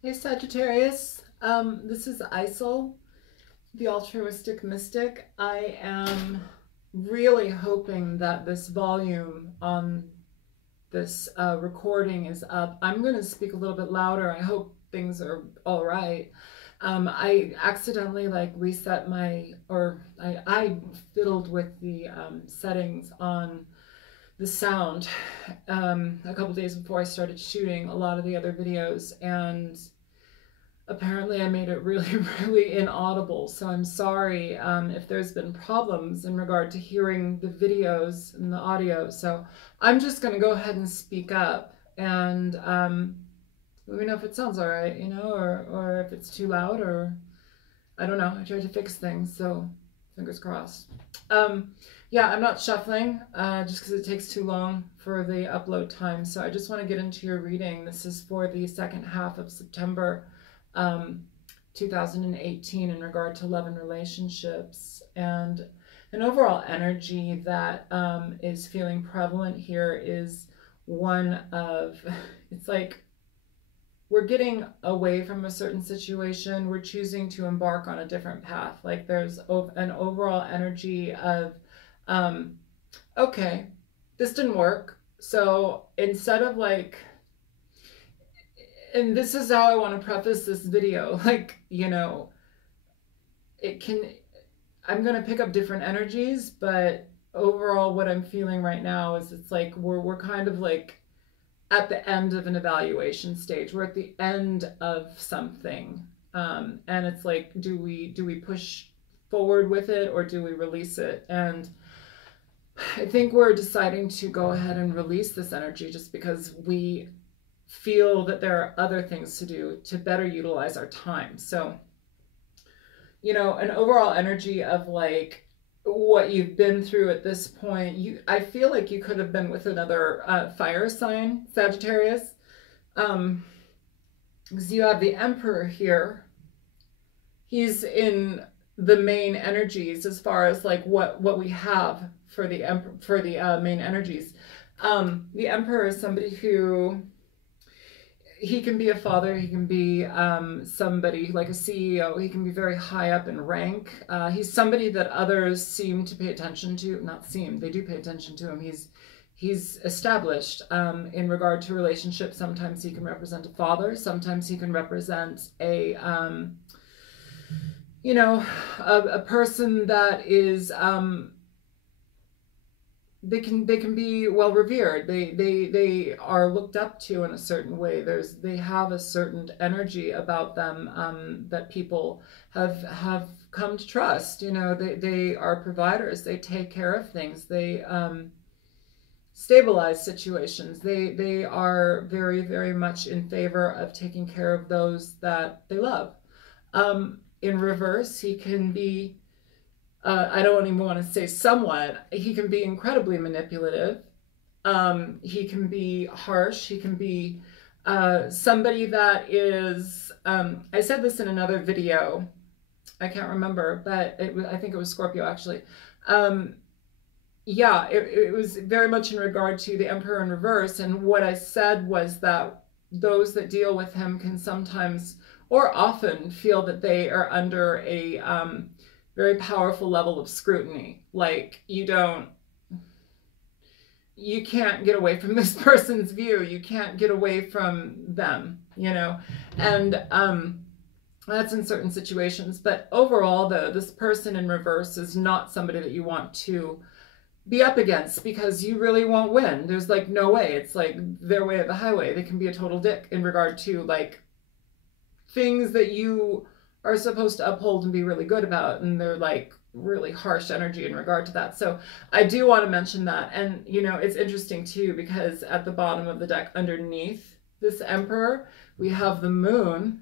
Hey Sagittarius, this is Isel, the altruistic mystic. I am really hoping that this volume on this recording is up. I'm going to speak a little bit louder. I hope things are all right. I accidentally like reset I fiddled with the settings on the sound a couple days before I started shooting a lot of the other videos, and apparently I made it really, really inaudible. So I'm sorry if there's been problems in regard to hearing the videos and the audio. So I'm just going to go ahead and speak up and let me know if it sounds all right, or if it's too loud, or I don't know. I tried to fix things, so fingers crossed. Yeah, I'm not shuffling just because it takes too long for the upload time. So I just want to get into your reading. This is for the second half of September 2018 in regard to love and relationships. And an overall energy that is feeling prevalent here is one of, it's like we're getting away from a certain situation. We're choosing to embark on a different path. Like there's an overall energy of, okay, this didn't work. So instead of like, and this is how I want to preface this video, like, it can, I'm going to pick up different energies, but overall what I'm feeling right now is it's like we're kind of like at the end of an evaluation stage. We're at the end of something. And it's like, do we push forward with it, or do we release it? And I think we're deciding to go ahead and release this energy just because we feel that there are other things to do to better utilize our time. So, an overall energy of like what you've been through at this point, I feel like you could have been with another fire sign, Sagittarius, because you have the Emperor here. He's in the main energies as far as like what we have for the main energies. The Emperor is somebody who, he can be a father, he can be somebody like a CEO, he can be very high up in rank. He's somebody that others seem to pay attention to, not seem, they do pay attention to him. He's established in regard to relationships. Sometimes he can represent a father, sometimes he can represent a person that is they can be well revered. They are looked up to in a certain way. They have a certain energy about them that people have come to trust. They are providers. They take care of things. They stabilize situations. They are very, very much in favor of taking care of those that they love. In reverse, he can be, I don't even want to say somewhat, he can be incredibly manipulative. He can be harsh. He can be somebody that is, I said this in another video, I can't remember, but I think it was Scorpio actually. Yeah, it was very much in regard to the Emperor in reverse. And what I said was that those that deal with him can sometimes or often feel that they are under a very powerful level of scrutiny. Like you can't get away from this person's view. You can't get away from them, and that's in certain situations. But overall, though, this person in reverse is not somebody that you want to be up against, because you really won't win. There's like no way. It's like their way or the highway. They can be a total dick in regard to like things that you are supposed to uphold and be really good about, and they're like really harsh energy in regard to that. So I do want to mention that. And it's interesting too, because at the bottom of the deck underneath this Emperor we have the Moon.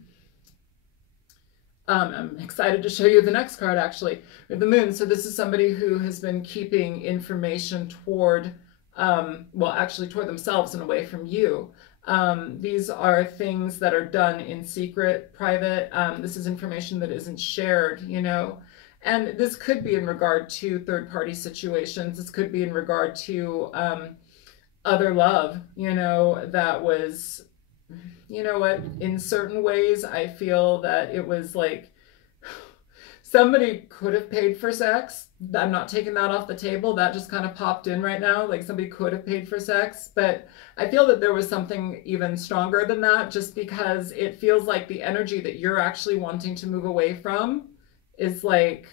I'm excited to show you the next card actually, with the Moon. So this is somebody who has been keeping information toward toward themselves and away from you. These are things that are done in secret, private. This is information that isn't shared, and this could be in regard to third-party situations. This could be in regard to other love, that was you know what, in certain ways, I feel that it was like somebody could have paid for sex. I'm not taking that off the table. That just kind of popped in right now. Like somebody could have paid for sex. But I feel that there was something even stronger than that, just because it feels like the energy that you're actually wanting to move away from is like,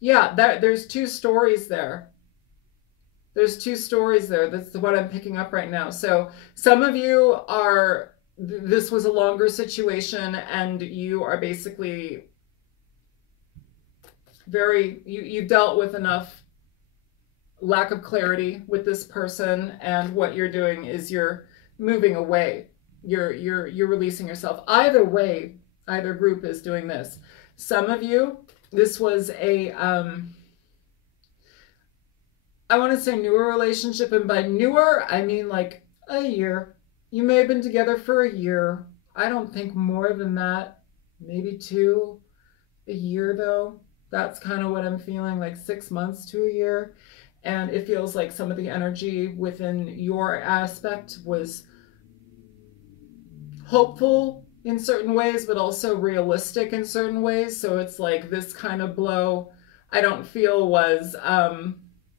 yeah, there's two stories there. There's two stories there. That's what I'm picking up right now. So some of you are, this was a longer situation and you are basically you dealt with enough lack of clarity with this person, and what you're doing is you're moving away. You're releasing yourself. Either way, either group is doing this. Some of you, this was a I want to say newer relationship, and by newer, I mean like a year. You may have been together for a year. I don't think more than that. Maybe two. A year though. That's kind of what I'm feeling, like 6 months to a year. And it feels like some of the energy within your aspect was hopeful in certain ways, but also realistic in certain ways. So it's like this kind of blow, I don't feel was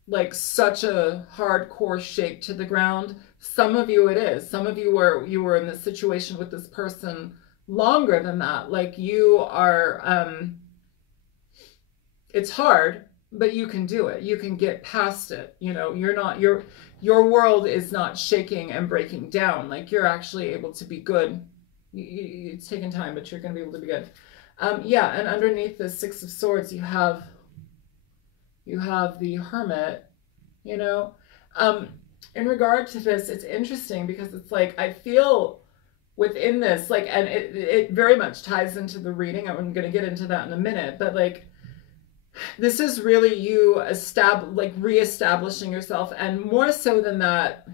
like such a hardcore shake to the ground. Some of you it is. Some of you were in this situation with this person longer than that. Like you are it's hard, but you can do it. You can get past it. You know, you're not your world is not shaking and breaking down. Like you're actually able to be good. It's taking time, but you're going to be able to be good. Yeah, and underneath the Six of Swords, you have the Hermit. You know, in regard to this, it's interesting because it's like I feel within this, like, and it very much ties into the reading. I'm going to get into that in a minute, but like this is really you reestablishing yourself, and more so than that,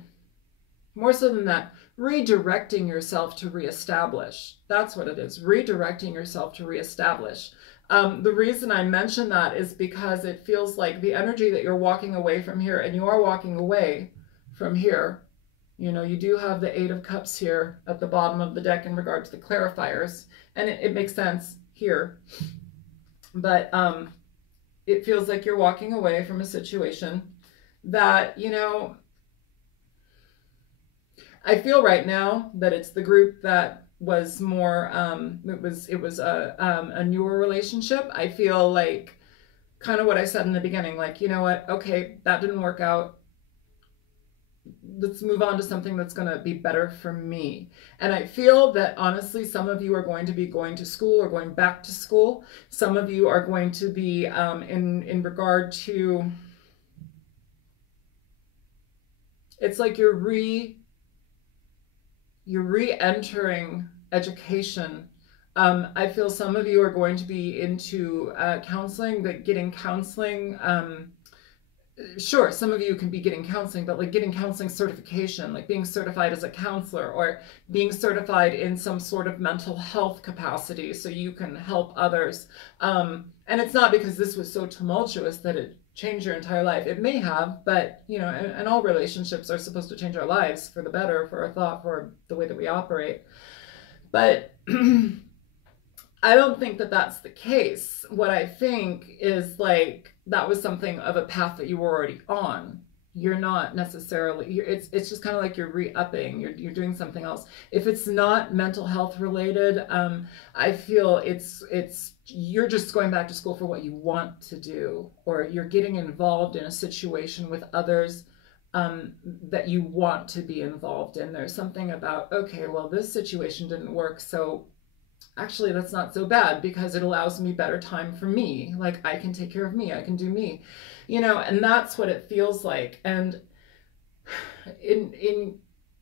redirecting yourself to reestablish. That's what it is, redirecting yourself to reestablish. The reason I mention that is because it feels like the energy that you're walking away from here, and you are walking away from here. You know, you do have the Eight of Cups here at the bottom of the deck in regard to the clarifiers, and it makes sense here. But it feels like you're walking away from a situation that, you know, I feel right now that it's the group that was more, it was a newer relationship. I feel like kind of what I said in the beginning, like, you know what, okay, that didn't work out. Let's move on to something that's going to be better for me. And I feel that honestly, some of you are going to be going to school or going back to school. Some of you are going to be in regard to, it's like you're re-entering education. I feel some of you are going to be into counseling, but getting counseling. Sure, some of you can be getting counseling, but like getting counseling certification, like being certified as a counselor or being certified in some sort of mental health capacity so you can help others. And it's not because this was so tumultuous that it changed your entire life. It may have, but you know, and all relationships are supposed to change our lives for the better, for our thought, for the way that we operate. But I don't think that that's the case. What I think is like that was something of a path that you were already on. You're not necessarily, it's just kind of like you're re-upping, you're doing something else. If it's not mental health related, I feel it's you're just going back to school for what you want to do, or you're getting involved in a situation with others that you want to be involved in. There's something about, okay, well, this situation didn't work, so actually that's not so bad because it allows me better time for me. Like I can take care of me, I can do me, you know, and that's what it feels like. And in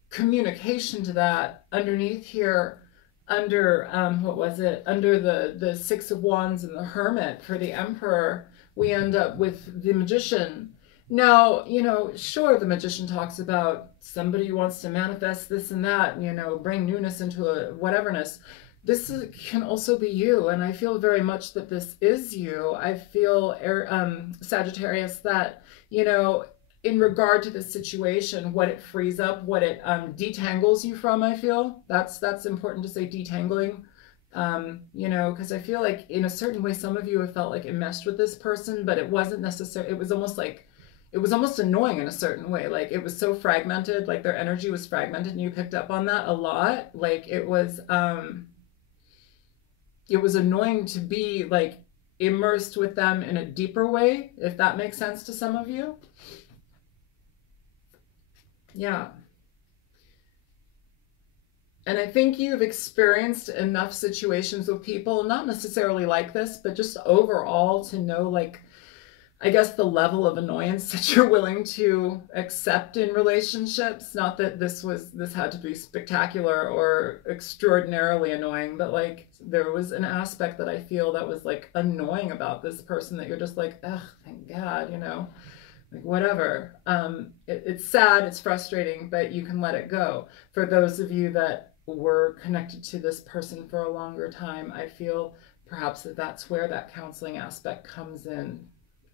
communication to that, underneath here, under what was it, under the Six of Wands and the Hermit for the Emperor, we end up with the Magician. Now, you know, sure, the Magician talks about somebody who wants to manifest this and that, you know, bring newness into a whateverness. This can also be you, and I feel very much that this is you. I feel, Sagittarius, that, you know, in regard to the situation, what it frees up, what it detangles you from. I feel that's important to say, detangling. You know, because I feel like in a certain way, some of you have felt like enmeshed with this person, but it wasn't necessary. It was almost like, it was almost annoying in a certain way. Like it was so fragmented, like their energy was fragmented, and you picked up on that a lot. Like it was annoying to be like immersed with them in a deeper way, if that makes sense to some of you. Yeah. And I think you've experienced enough situations with people, not necessarily like this, but just overall to know, like, I guess the level of annoyance that you're willing to accept in relationships. Not that this had to be spectacular or extraordinarily annoying, but like there was an aspect that I feel that was like annoying about this person that you're just like, ugh, thank God, you know, like whatever. It's sad, it's frustrating, but you can let it go. For those of you that were connected to this person for a longer time, I feel perhaps that's where that counseling aspect comes in.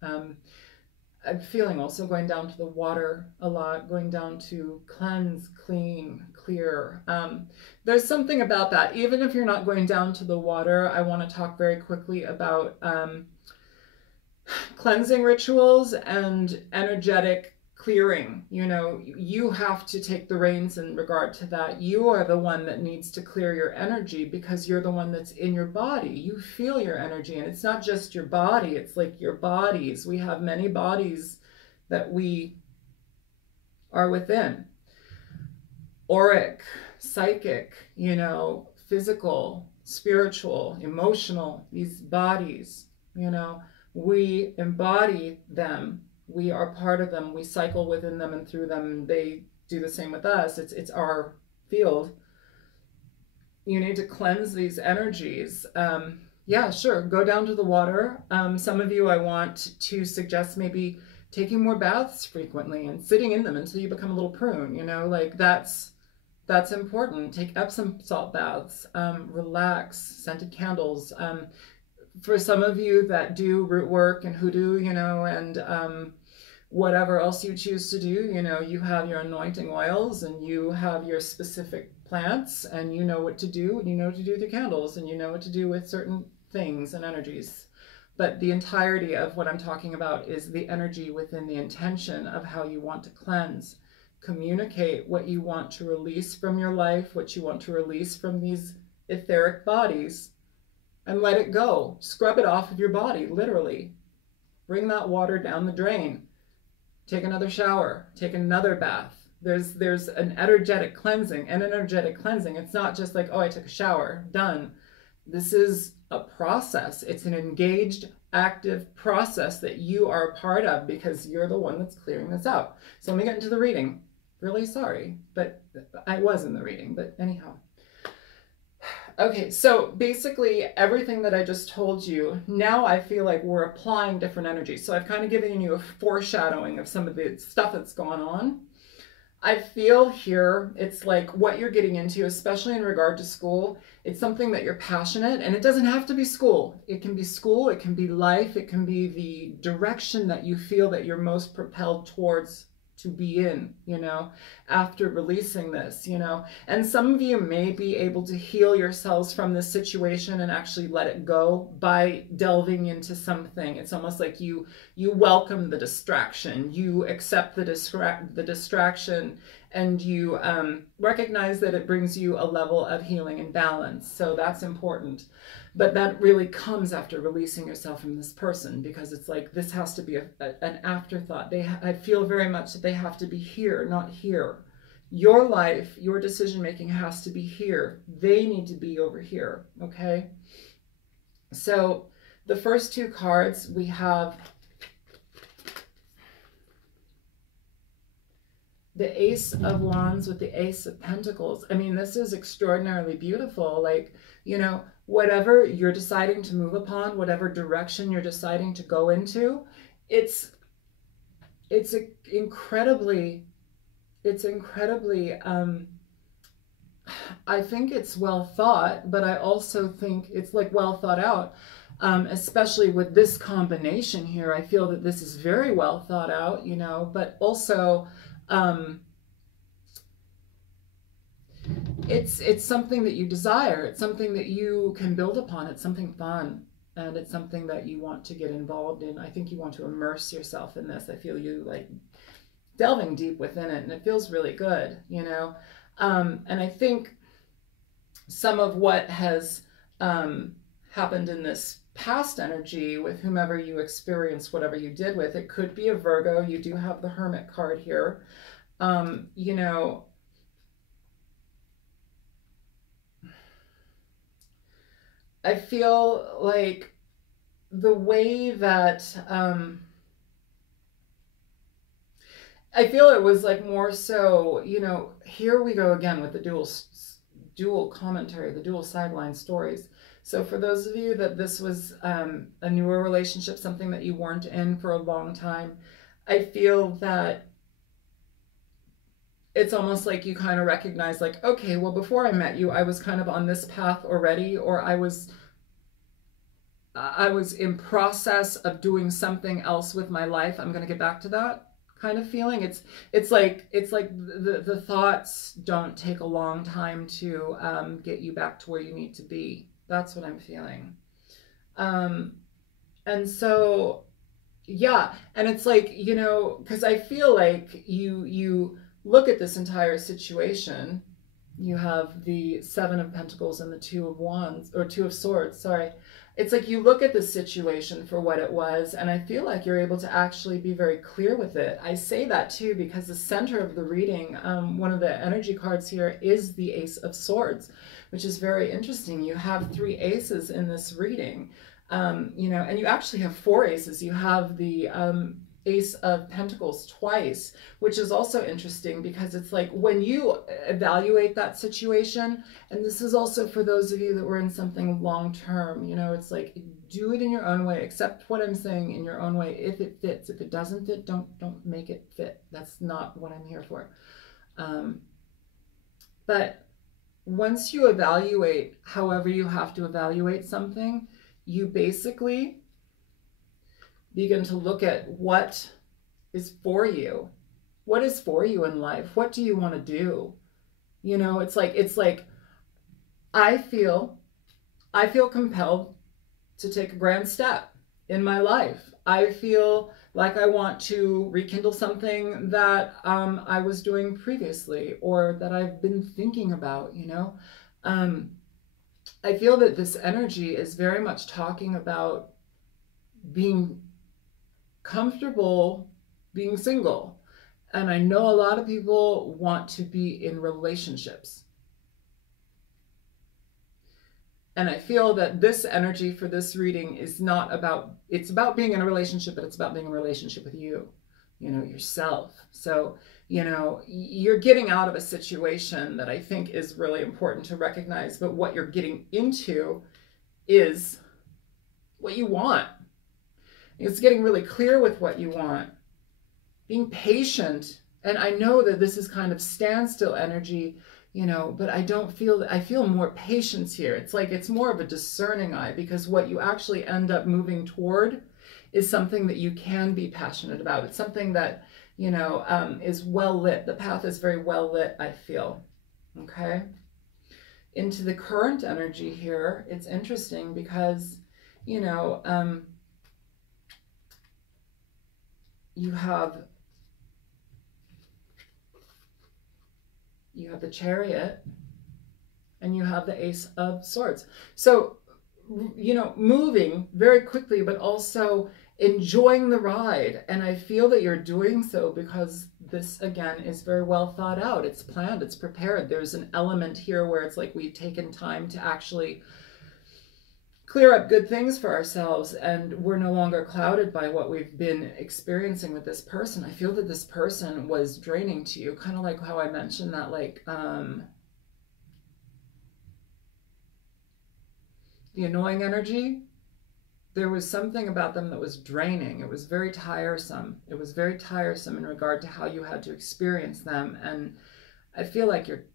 I'm feeling also going down to the water a lot, going down to cleanse, clean, clear. There's something about that. Even if you're not going down to the water, I want to talk very quickly about cleansing rituals and energetic clearing. You know, you have to take the reins in regard to that. You are the one that needs to clear your energy because you're the one that's in your body. You feel your energy, and it's not just your body, it's like your bodies. We have many bodies that we are within. Auric, psychic, you know, physical, spiritual, emotional, these bodies, you know, we embody them. We are part of them. We cycle within them and through them. And they do the same with us. It's our field. You need to cleanse these energies. Yeah, sure. Go down to the water. Some of you, I want to suggest maybe taking more baths frequently and sitting in them until you become a little prune. You know, like that's important. Take Epsom salt baths. Relax. Scented candles. For some of you that do root work and hoodoo, you know, and whatever else you choose to do, you know, you have your anointing oils and you have your specific plants, and you know what to do, and you know what to do with your candles, and you know what to do with certain things and energies. But the entirety of what I'm talking about is the energy within the intention of how you want to cleanse. Communicate what you want to release from your life, what you want to release from these etheric bodies, and let it go. Scrub it off of your body, literally. Bring that water down the drain. Take another shower. Take another bath. There's an energetic cleansing and energetic cleansing. It's not just like, oh, I took a shower, done. This is a process. It's an engaged, active process that you are a part of because you're the one that's clearing this out. So let me get into the reading. Really sorry, but I was in the reading, but anyhow. Okay, so basically everything that I just told you, now I feel like we're applying different energies. So I've kind of given you a foreshadowing of some of the stuff that's going on. I feel here it's like what you're getting into, especially in regard to school, it's something that you're passionate, and it doesn't have to be school. It can be school, it can be life, it can be the direction that you feel that you're most propelled towards to be in, you know, after releasing this, you know. And some of you may be able to heal yourselves from this situation and actually let it go by delving into something. It's almost like you welcome the distraction, you accept the distraction, and you recognize that it brings you a level of healing and balance. So that's important. But that really comes after releasing yourself from this person, because it's like this has to be an afterthought. I feel very much that they have to be here, not here. Your life, your decision making has to be here. They need to be over here, okay? So the first two cards we have the Ace of Wands with the Ace of Pentacles. I mean, this is extraordinarily beautiful. Like, you know, whatever you're deciding to move upon, whatever direction you're deciding to go into, it's incredibly, I think it's well thought, but I also think it's like well thought out. especially with this combination here. I feel that this is very well thought out, you know, but also it's something that you desire. It's something that you can build upon. It's something fun. And it's something that you want to get involved in. I think you want to immerse yourself in this. I feel you like delving deep within it, and it feels really good, you know. And I think some of what has happened in this past energy with whomever you experienced whatever you did with, it could be a Virgo. You do have the Hermit card here. You know, I feel like the way that I feel it was like more so, you know, here we go again with the dual commentary, the dual sideline stories. So for those of you that this was a newer relationship, something that you weren't in for a long time, I feel that it's almost like you kind of recognize like, okay, well, before I met you, I was kind of on this path already, or I was in process of doing something else with my life. I'm going to get back to that kind of feeling. It's like the thoughts don't take a long time to get you back to where you need to be. That's what I'm feeling. And so, yeah, and it's like, you know, because I feel like you look at this entire situation. You have the Seven of Pentacles and the Two of Wands, or Two of Swords, sorry. It's like you look at the situation for what it was, and I feel like you're able to actually be very clear with it. I say that too because the center of the reading, one of the energy cards here is the Ace of Swords, which is very interesting. You have 3 aces in this reading, you know, and you actually have 4 aces. You have the Ace of Pentacles twice, which is also interesting because it's like when you evaluate that situation, and this is also for those of you that were in something long-term, you know, it's like do it in your own way, accept what I'm saying in your own way. If it fits, if it doesn't fit, don't make it fit. That's not what I'm here for. But once you evaluate, however you have to evaluate something, you basically begin to look at what is for you. What is for you in life? What do you want to do? You know, it's like I feel compelled to take a grand step in my life. I feel like I want to rekindle something that I was doing previously, or that I've been thinking about, you know. I feel that this energy is very much talking about being comfortable being single. And I know a lot of people want to be in relationships. And I feel that this energy for this reading is not about, it's about being in a relationship, but it's about being in a relationship with you, you know, yourself. So, you know, you're getting out of a situation that I think is really important to recognize, but what you're getting into is what you want. It's getting really clear with what you want, being patient. And I know that this is kind of standstill energy, you know, but I don't feel that. I feel more patience here. It's like it's more of a discerning eye, because what you actually end up moving toward is something that you can be passionate about. It's something that, you know, is well lit. The path is very well lit, I feel. Okay. Into the current energy here, it's interesting because, you know, you have the Chariot, and you have the Ace of Swords. So, you know, moving very quickly, but also enjoying the ride. And I feel that you're doing so because this, again, is very well thought out. It's planned, it's prepared. There's an element here where it's like we've taken time to actually clear up good things for ourselves, and we're no longer clouded by what we've been experiencing with this person. I feel that this person was draining to you, kind of like how I mentioned that, like, the annoying energy. There was something about them that was draining. It was very tiresome. It was very tiresome in regard to how you had to experience them. And I feel like you're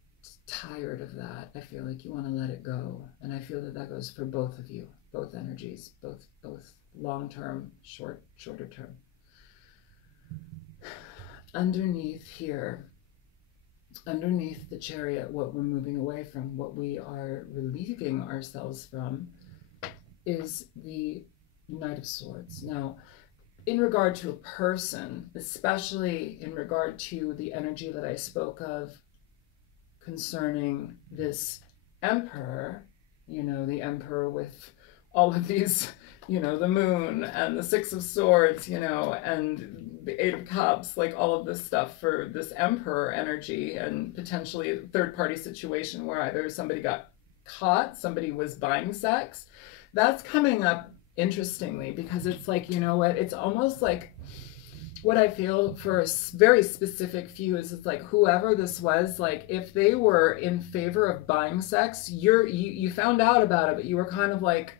tired of that. I feel like you want to let it go. And I feel that that goes for both of you. both energies, both long-term, shorter term. Underneath here, underneath the Chariot, what we're moving away from, what we are relieving ourselves from, is the Knight of Swords. Now, in regard to a person, especially in regard to the energy that I spoke of concerning this Emperor, you know, the Emperor with all of these, you know, the Moon and the Six of Swords, you know, and the Eight of Cups, like all of this stuff for this Emperor energy, and potentially a third-party situation where either somebody got caught, somebody was buying sex. That's coming up interestingly, because it's like, you know what, it's almost like what I feel for a very specific few is it's like whoever this was, like if they were in favor of buying sex, you found out about it, but you were kind of like,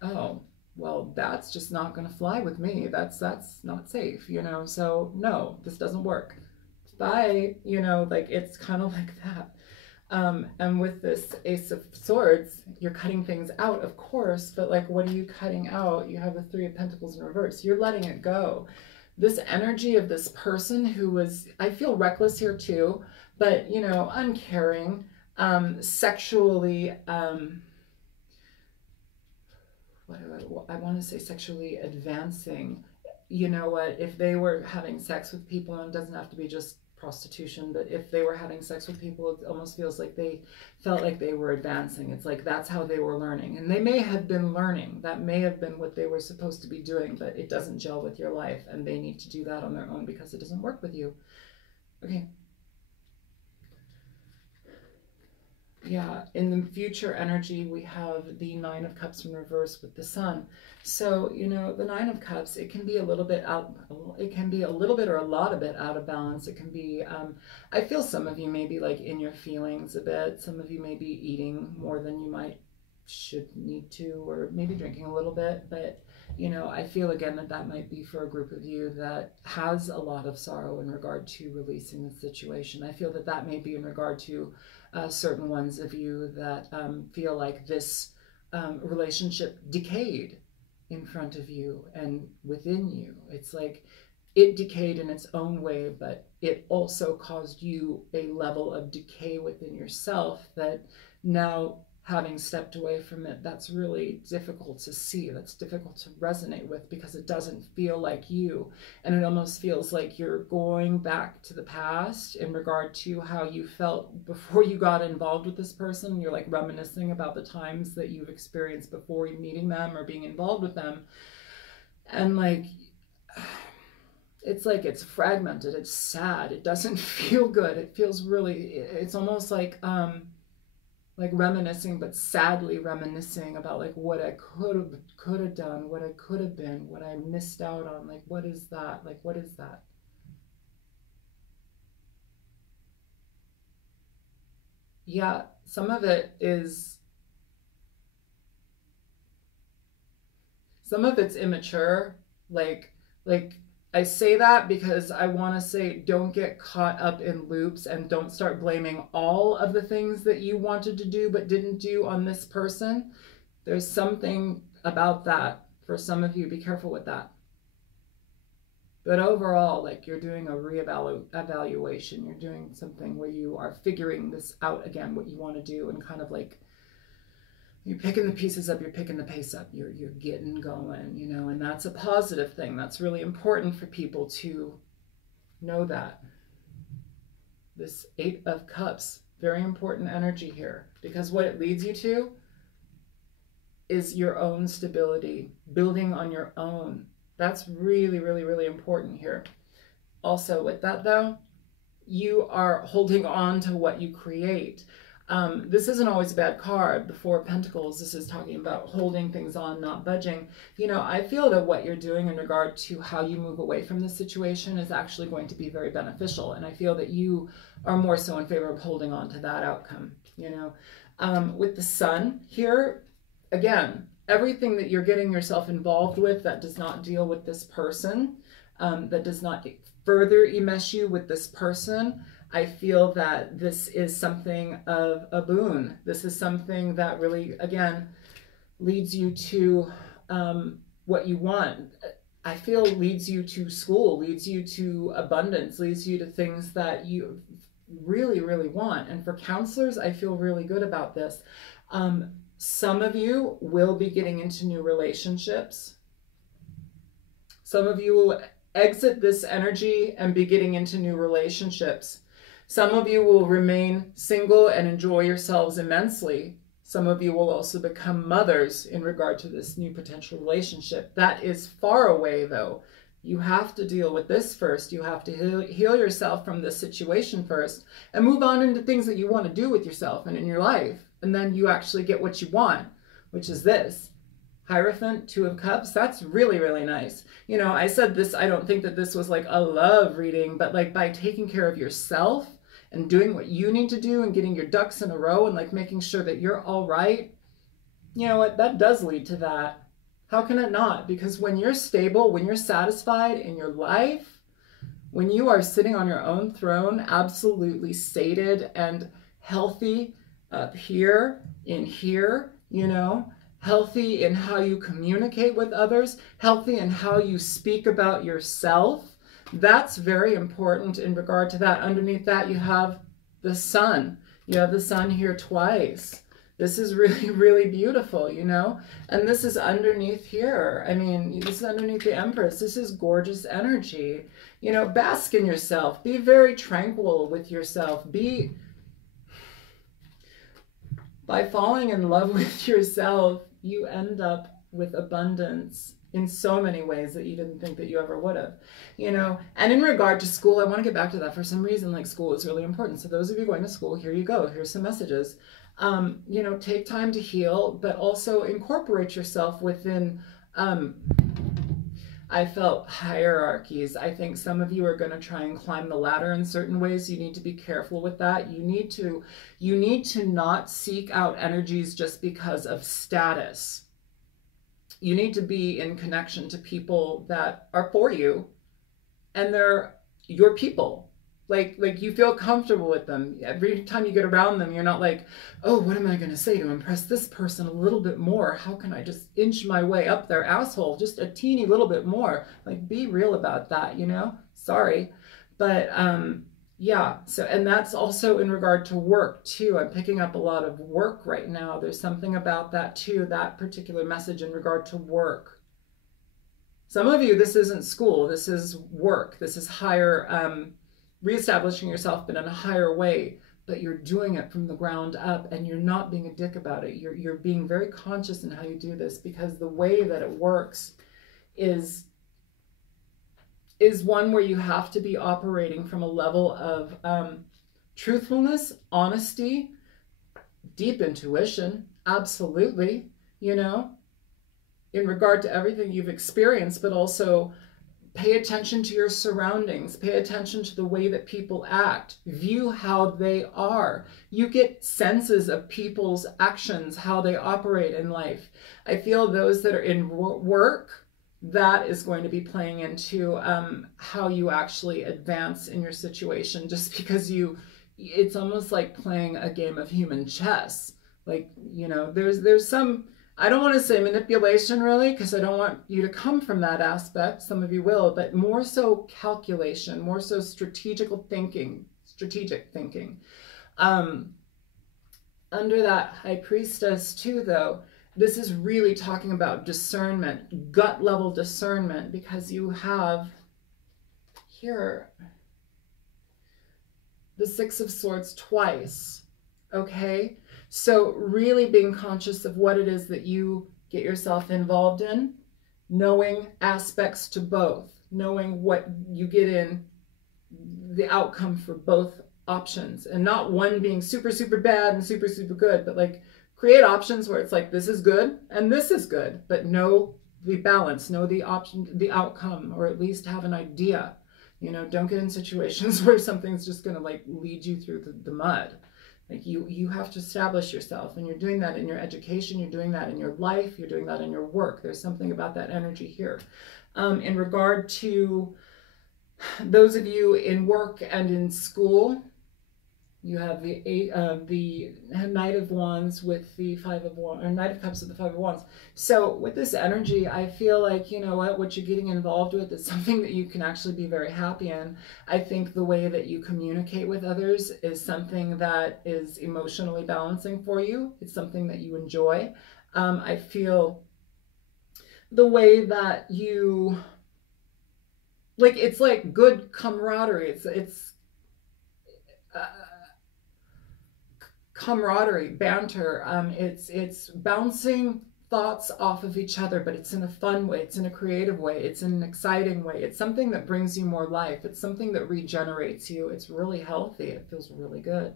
oh, well, that's just not going to fly with me. That's not safe, you know? So no, this doesn't work. Bye, you know, like it's kind of like that. And with this Ace of Swords, you're cutting things out, of course, but like, what are you cutting out? You have the Three of Pentacles in reverse. You're letting it go. This energy of this person who was, I feel reckless here too, but, you know, uncaring, sexually, I want to say sexually advancing. You know what, if they were having sex with people, and it doesn't have to be just prostitution, but if they were having sex with people, it almost feels like they felt like they were advancing. It's like that's how they were learning, and they may have been learning. That may have been what they were supposed to be doing, but it doesn't gel with your life, and they need to do that on their own because it doesn't work with you. Okay. Yeah, in the future energy, we have the Nine of Cups in reverse with the Sun. So, you know, the Nine of Cups, it can be a little bit out, it can be a little bit or a lot of it out of balance. It can be, I feel some of you may be like in your feelings a bit. Some of you may be eating more than you should need to, or maybe drinking a little bit. But, you know, I feel again that might be for a group of you that has a lot of sorrow in regard to releasing the situation. I feel that may be in regard to certain ones of you that feel like this relationship decayed in front of you and within you. It's like it decayed in its own way, but it also caused you a level of decay within yourself that now, having stepped away from it, that's really difficult to see. That's difficult to resonate with because it doesn't feel like you. And it almost feels like you're going back to the past in regard to how you felt before you got involved with this person. You're like reminiscing about the times that you've experienced before meeting them or being involved with them. And like, it's like it's fragmented. It's sad. It doesn't feel good. It feels really, it's almost like reminiscing, but sadly reminiscing about like what I could have done, what I could have been, what I missed out on. Like, what is that? Like, what is that? Yeah, some of it's immature. Like I say that because I want to say don't get caught up in loops and don't start blaming all of the things that you wanted to do but didn't do on this person. There's something about that for some of you. Be careful with that. But overall, like you're doing a reevaluation. You're doing something where you are figuring this out again, what you want to do, and kind of like you're picking the pieces up, you're picking the pace up, you're getting going, you know, and that's a positive thing. That's really important for people to know that. This Eight of Cups, very important energy here, because what it leads you to is your own stability, building on your own. That's really, really, really important here. Also with that though, you are holding on to what you create. This isn't always a bad card. The Four of Pentacles, this is talking about holding things on, not budging. You know, I feel that what you're doing in regard to how you move away from this situation is actually going to be very beneficial. And I feel that you are more so in favor of holding on to that outcome, you know. With the Sun here, again, everything that you're getting yourself involved with that does not deal with this person, that does not further enmesh you with this person, I feel that this is something of a boon. This is something that really, again, leads you to what you want. I feel leads you to school, leads you to abundance, leads you to things that you really, really want. And for counselors, I feel really good about this. Some of you will be getting into new relationships. Some of you will exit this energy and be getting into new relationships. Some of you will remain single and enjoy yourselves immensely. Some of you will also become mothers in regard to this new potential relationship. That is far away, though. You have to deal with this first. You have to heal yourself from this situation first and move on into things that you want to do with yourself and in your life. And then you actually get what you want, which is this. Hierophant, Two of Cups, that's really, really nice. You know, I said this, I don't think that this was like a love reading, but like by taking care of yourself and doing what you need to do and getting your ducks in a row and like making sure that you're all right, you know what, that does lead to that. How can it not? Because when you're stable, when you're satisfied in your life, when you are sitting on your own throne, absolutely sated and healthy up here, in here, you know, healthy in how you communicate with others, healthy in how you speak about yourself, that's very important in regard to that. Underneath that, you have the sun. You have the sun here twice. This is really, really beautiful, you know? And this is underneath here. I mean, this is underneath the Empress. This is gorgeous energy. You know, bask in yourself. Be very tranquil with yourself. By falling in love with yourself, you end up with abundance in so many ways that you didn't think that you ever would have, you know. And in regard to school, I want to get back to that. For some reason, like, school is really important. So those of you going to school, here you go. Here's some messages. You know, take time to heal, but also incorporate yourself within, I felt hierarchies. I think some of you are going to try and climb the ladder in certain ways. You need to be careful with that. You need to not seek out energies just because of status. You need to be in connection to people that are for you and they're your people. Like you feel comfortable with them. Every time you get around them, you're not like, oh, what am I going to say to impress this person a little bit more? How can I just inch my way up their asshole just a teeny little bit more? Like, be real about that, you know? Sorry. But yeah, so, and that's also in regard to work too. I'm picking up a lot of work right now. There's something about that too, that particular message in regard to work. Some of you, this isn't school, this is work. This is higher, reestablishing yourself, but in a higher way, but you're doing it from the ground up and you're not being a dick about it. You're being very conscious in how you do this, because the way that it works is one where you have to be operating from a level of truthfulness, honesty, deep intuition, absolutely, you know, in regard to everything you've experienced, but also pay attention to your surroundings. Pay attention to the way that people act. View how they are. You get senses of people's actions, how they operate in life. I feel those that are in work, that is going to be playing into how you actually advance in your situation, just because it's almost like playing a game of human chess. Like, you know, there's some, I don't want to say manipulation really, because I don't want you to come from that aspect. Some of you will, but more so calculation, more so strategic thinking. Under that High Priestess too, though, this is really talking about discernment, gut level discernment, because you have here the Six of Swords twice, okay? So really being conscious of what it is that you get yourself involved in, knowing aspects to both, knowing what you get in, the outcome for both options, and not one being super, super bad and super, super good, but like create options where it's like, this is good and this is good, but know the balance, know the option, the outcome, or at least have an idea. You know, don't get in situations where something's just going to like lead you through the mud. Like you have to establish yourself, and you're doing that in your education, you're doing that in your life, you're doing that in your work. There's something about that energy here. In regard to those of you in work and in school, You have the Knight of Wands with the Five of Wands, or Knight of Cups with the Five of Wands. So with this energy, I feel like, you know what you're getting involved with is something that you can actually be very happy in. I think the way that you communicate with others is something that is emotionally balancing for you. It's something that you enjoy. I feel the way that you, like, it's like good camaraderie. It's uh, camaraderie, banter. It's bouncing thoughts off of each other, but it's in a fun way. It's in a creative way. It's in an exciting way. It's something that brings you more life. It's something that regenerates you. It's really healthy. It feels really good.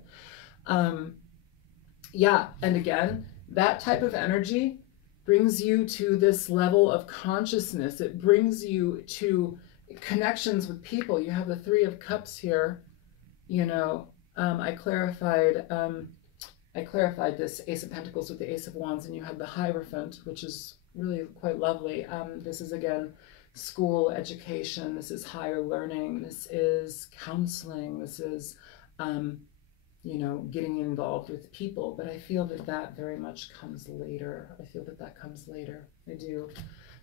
Yeah, and again, that type of energy brings you to this level of consciousness. It brings you to connections with people. You have the Three of Cups here. You know, I clarified this Ace of Pentacles with the Ace of Wands, and you have the Hierophant, which is really quite lovely. This is, again, school, education. This is higher learning. This is counseling. This is, you know, getting involved with people. But I feel that that very much comes later. I feel that that comes later. I do.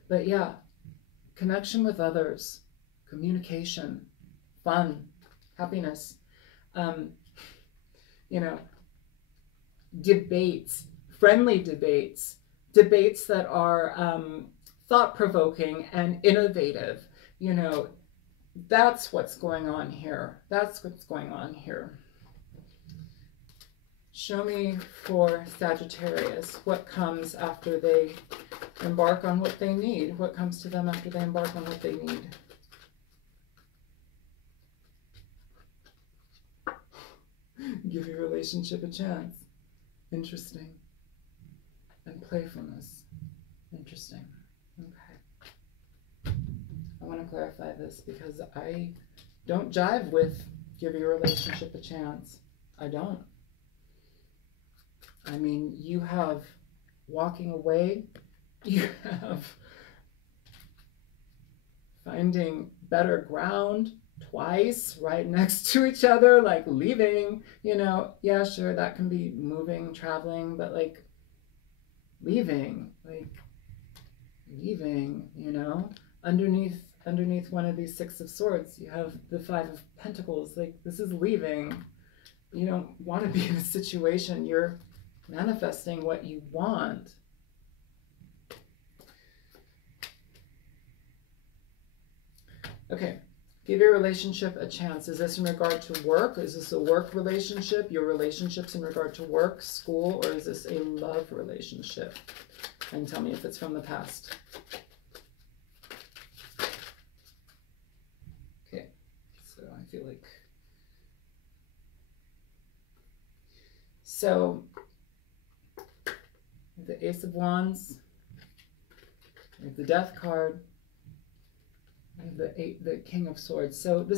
But yeah, connection with others, communication, fun, happiness, you know, debates, friendly debates, debates that are thought-provoking and innovative. You know, that's what's going on here. That's what's going on here. Show me for Sagittarius what comes after they embark on what they need. What comes to them after they embark on what they need? Give your relationship a chance. Interesting. And playfulness. Interesting. Okay. I want to clarify this because I don't jive with give your relationship a chance. I don't. I mean, you have walking away. You have finding better ground twice right next to each other, like leaving, you know. Yeah, sure, that can be moving, traveling, but like leaving, you know. Underneath one of these Six of Swords, you have the Five of Pentacles. Like, this is leaving. You don't want to be in a situation. You're manifesting what you want. Okay. Give your relationship a chance. Is this in regard to work? Is this a work relationship? Your relationships in regard to work, school, or is this a love relationship? And tell me if it's from the past. Okay, so I feel like... So, the Ace of Wands, we have the Death card, we have the King of Swords. So this is